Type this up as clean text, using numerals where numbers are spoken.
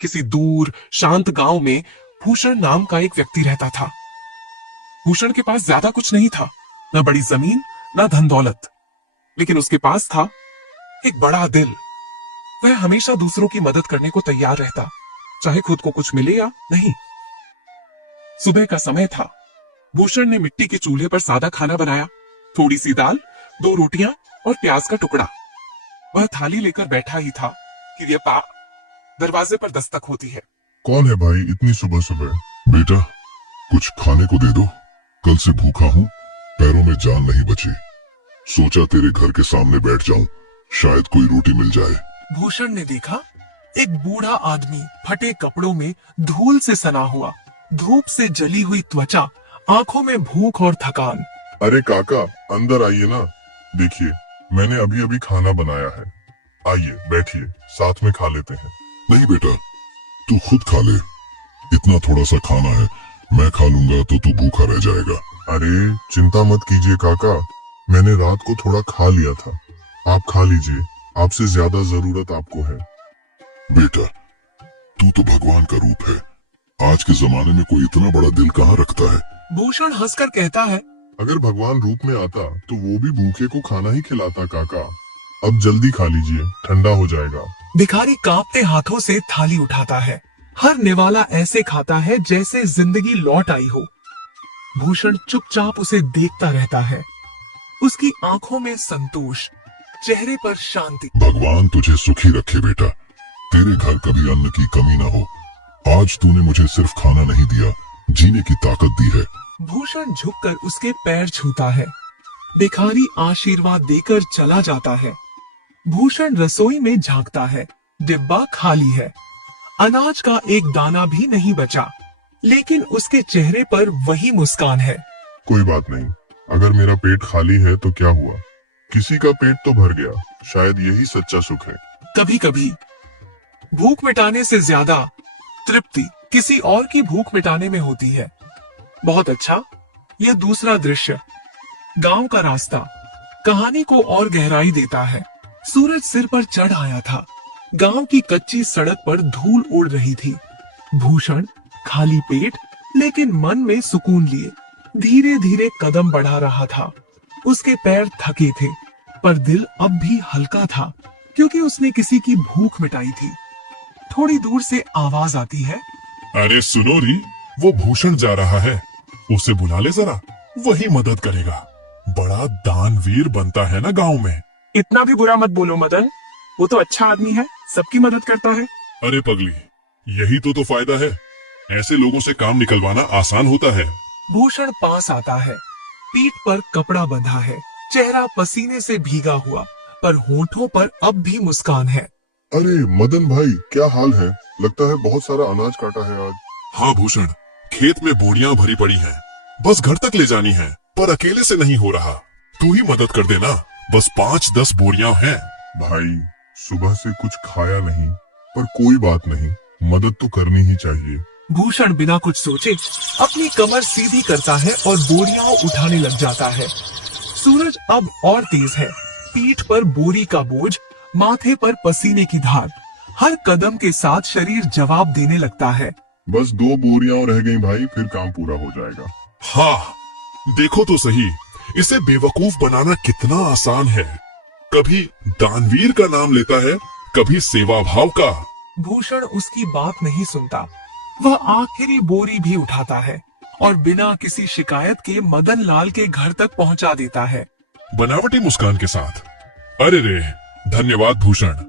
किसी दूर शांत गांव में भूषण नाम का एक व्यक्ति रहता था। भूषण के पास ज्यादा कुछ नहीं था, न बड़ी जमीन न धन दौलत, लेकिन उसके पास था एक बड़ा दिल। वह हमेशा दूसरों की मदद करने को तैयार रहता, चाहे खुद को कुछ मिले या नहीं। सुबह का समय था। भूषण ने मिट्टी के चूल्हे पर सादा खाना बनाया, थोड़ी सी दाल, 2 रोटियां और प्याज का टुकड़ा। वह थाली लेकर बैठा ही था कि दरवाजे पर दस्तक होती है। कौन है भाई इतनी सुबह सुबह? बेटा कुछ खाने को दे दो, कल से भूखा हूँ, पैरों में जान नहीं बची। सोचा तेरे घर के सामने बैठ जाऊं, शायद कोई रोटी मिल जाए। भूषण ने देखा एक बूढ़ा आदमी फटे कपड़ों में धूल से सना हुआ, धूप से जली हुई त्वचा, आंखों में भूख और थकान। अरे काका अंदर आइए ना, देखिए मैंने अभी अभी खाना बनाया है, आइए बैठिए, साथ में खा लेते हैं। नहीं बेटा तू खुद खा ले, इतना थोड़ा सा खाना है, मैं खा लूंगा तो तू भूखा रह जाएगा। अरे चिंता मत कीजिए काका, मैंने रात को थोड़ा खा लिया था, आप खा लीजिए, आपसे ज्यादा जरूरत आपको है। बेटा तू तो भगवान का रूप है, आज के जमाने में कोई इतना बड़ा दिल कहाँ रखता है। भूषण हंसकर कहता है, अगर भगवान रूप में आता तो वो भी भूखे को खाना ही खिलाता काका। अब जल्दी खा लीजिए, ठंडा हो जाएगा। भिखारी कांपते हाथों से थाली उठाता है। हर निवाला ऐसे खाता है जैसे जिंदगी लौट आई हो। भूषण चुपचाप उसे देखता रहता है, उसकी आंखों में संतोष, चेहरे पर शांति। भगवान तुझे सुखी रखे बेटा, तेरे घर कभी अन्न की कमी ना हो। आज तूने मुझे सिर्फ खाना नहीं दिया, जीने की ताकत दी है। भूषण झुककर उसके पैर छूता है। भिखारी आशीर्वाद देकर चला जाता है। भूषण रसोई में झांकता है, डिब्बा खाली है, अनाज का एक दाना भी नहीं बचा, लेकिन उसके चेहरे पर वही मुस्कान है। कोई बात नहीं, अगर मेरा पेट खाली है तो क्या हुआ, किसी का पेट तो भर गया, शायद यही सच्चा सुख है। कभी कभी भूख मिटाने से ज्यादा तृप्ति किसी और की भूख मिटाने में होती है। बहुत अच्छा, यह दूसरा दृश्य, गांव का रास्ता, कहानी को और गहराई देता है। सूरज सिर पर चढ़ आया था, गांव की कच्ची सड़क पर धूल उड़ रही थी। भूषण खाली पेट लेकिन मन में सुकून लिए धीरे धीरे कदम बढ़ा रहा था। उसके पैर थके थे, पर दिल अब भी हल्का था, क्योंकि उसने किसी की भूख मिटाई थी। थोड़ी दूर से आवाज आती है, अरे सुनो री, वो भूषण जा रहा है, उसे बुला ले जरा, वही मदद करेगा। बड़ा दानवीर बनता है ना गांव में। इतना भी बुरा मत बोलो मदन, वो तो अच्छा आदमी है, सबकी मदद करता है। अरे पगली, यही तो फायदा है, ऐसे लोगों से काम निकलवाना आसान होता है। भूषण पास आता है, पीठ पर कपड़ा बंधा है, चेहरा पसीने से भीगा हुआ, पर होठों पर अब भी मुस्कान है। अरे मदन भाई क्या हाल है, लगता है बहुत सारा अनाज काटा है आज। हाँ भूषण, खेत में बोरियां भरी पड़ी हैं, बस घर तक ले जानी है, पर अकेले से नहीं हो रहा, तू ही मदद कर देना, बस 5-10 बोरियां हैं। भाई सुबह से कुछ खाया नहीं, पर कोई बात नहीं, मदद तो करनी ही चाहिए। भूषण बिना कुछ सोचे अपनी कमर सीधी करता है और बोरियां उठाने लग जाता है। सूरज अब और तेज है, पीठ पर बोरी का बोझ, माथे पर पसीने की धार, हर कदम के साथ शरीर जवाब देने लगता है। बस 2 बोरियां रह गई भाई, फिर काम पूरा हो जाएगा। हाँ देखो तो सही, इसे बेवकूफ बनाना कितना आसान है, कभी दानवीर का नाम लेता है, कभी सेवा भाव का। भूषण उसकी बात नहीं सुनता, वह आखिरी बोरी भी उठाता है और बिना किसी शिकायत के मदन लाल के घर तक पहुंचा देता है, बनावटी मुस्कान के साथ। अरे रे, धन्यवाद भूषण।